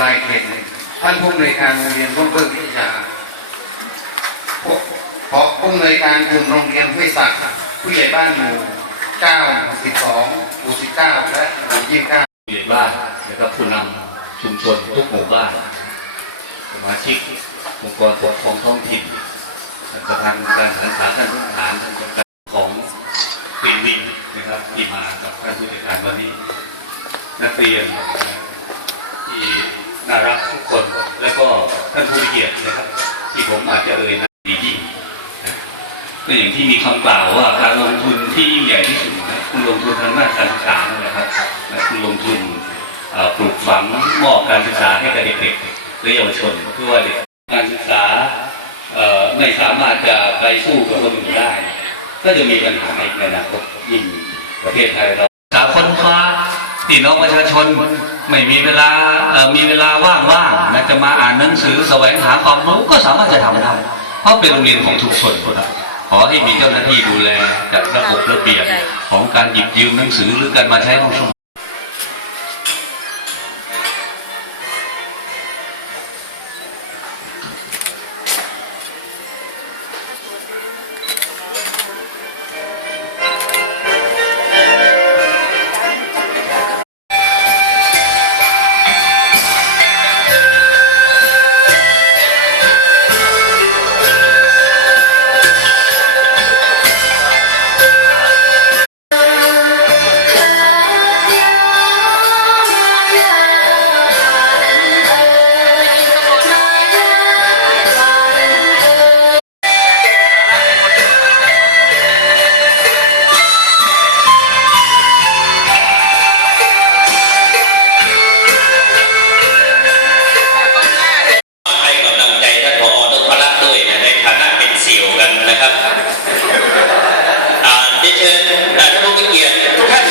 รายเขตหนึ่งท่านผู้อำนวยการโรงเรียนต้นเบิ้งวิทยาพวกผู้อำนวยการกลุ่มโรงเรียนห้วยศักดิ์ผู้ใหญ่บ้านหมู่9 12หมู่19 และหมู่29ผู้ใหญ่บ้านแล้วก็ผู้นำชุมชนทุกหมู่บ้านสมาชิกองค์กรปกครองท้องถิ่นประธานการศึกษาขั้นพื้นฐานท่างการของปีวินนะครับที่มากับท่านผู้จัดการวันนี้ นักเรียนที่ น่ารักทุกคน แล้วก็ท่านผู้มีเกียรตินะครับ ที่ผมอาจจะเอ่ยนามดียิ่งก็อย่างที่มีคำกล่าวว่าการลงทุนที่ยิ่งใหญ่ที่สุดนะคือลงทุนทางด้านการศึกษานะครับและคือลงทุนปลูกฝังมอบการศึกษาให้กับเด็กๆและเยาวชนเพื่อว่าเด็กการศึกษาไม่สามารถจะไปสู้กับคนอื่นได้ ก็จะมีปัญหาในอนาคตยิ่งประเทศไทยเราสาค้นคว้า พี่น้องประชาชนไม่มีเวลามีเวลาว่างๆนะจะมาอ่านหนังสือแสวงหาความรู้ก็สามารถจะทำได้เพราะเป็นโรงเรียนของทุกส่วนครับขอให้มีเจ้าหน้าที่ดูแลจัดระบบระเบียบของการหยิบยืมหนังสือหรือการมาใช้ห้องสมุด Nanti mau.